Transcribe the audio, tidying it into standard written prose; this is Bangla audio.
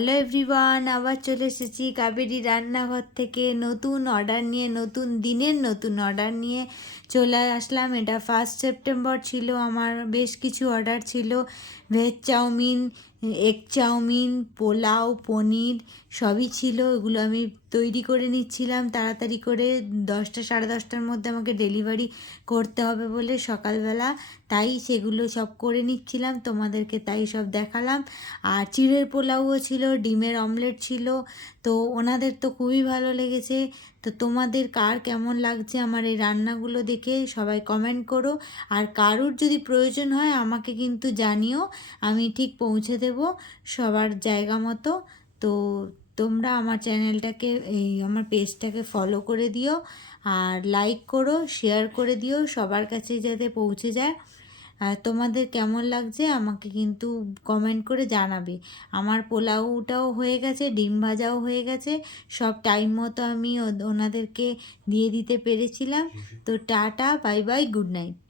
হ্যালো এভরিওয়ান, আবার চলে এসেছি কাবেরী রান্নাঘর থেকে নতুন অর্ডার নিয়ে, নতুন দিনের নতুন অর্ডার নিয়ে চলে আসলাম। এটা 1 সেপ্টেম্বর ছিল। আমার বেশ কিছু অর্ডার ছিল, ভেজ চাউমিন, এগ চাউমিন, পোলাও, পনির সবই ছিল। এগুলো আমি তৈরি করে নিচ্ছিলাম তাড়াতাড়ি করে, 10টা সাড়ে 10টার মধ্যে আমাকে ডেলিভারি করতে হবে বলে সকালবেলা, তাই সেগুলো সব করে নিচ্ছিলাম, তোমাদেরকে তাই সব দেখালাম। আর চিড়ের পোলাওও ছিল, ডিমের অমলেট ছিল। তো ওনাদের তো খুবই ভালো লেগেছে। তো তোমাদের কার কেমন লাগছে আমার এই রান্নাগুলো দেখে সবাই কমেন্ট করো। আর কারুর যদি প্রয়োজন হয় আমাকে কিন্তু জানিও, আমি ঠিক পৌঁছে দেব সবার জায়গা মতো। তো তোমরা আমার চ্যানেলটাকে, আমার পেজটাকে ফলো করে দিও, আর লাইক করো, শেয়ার করে দিও, সবার কাছে যাতে পৌঁছে যায়। আর তোমাদের কেমন লাগছে আমাকে কিন্তু কমেন্ট করে জানাবে। আমার পোলাওটাও হয়ে গেছে, ডিম ভাজাও হয়ে গেছে, সব টাইম মতো আমি ওনাদেরকে দিয়ে দিতে পেরেছিলাম। তো tata, bye bye, good night.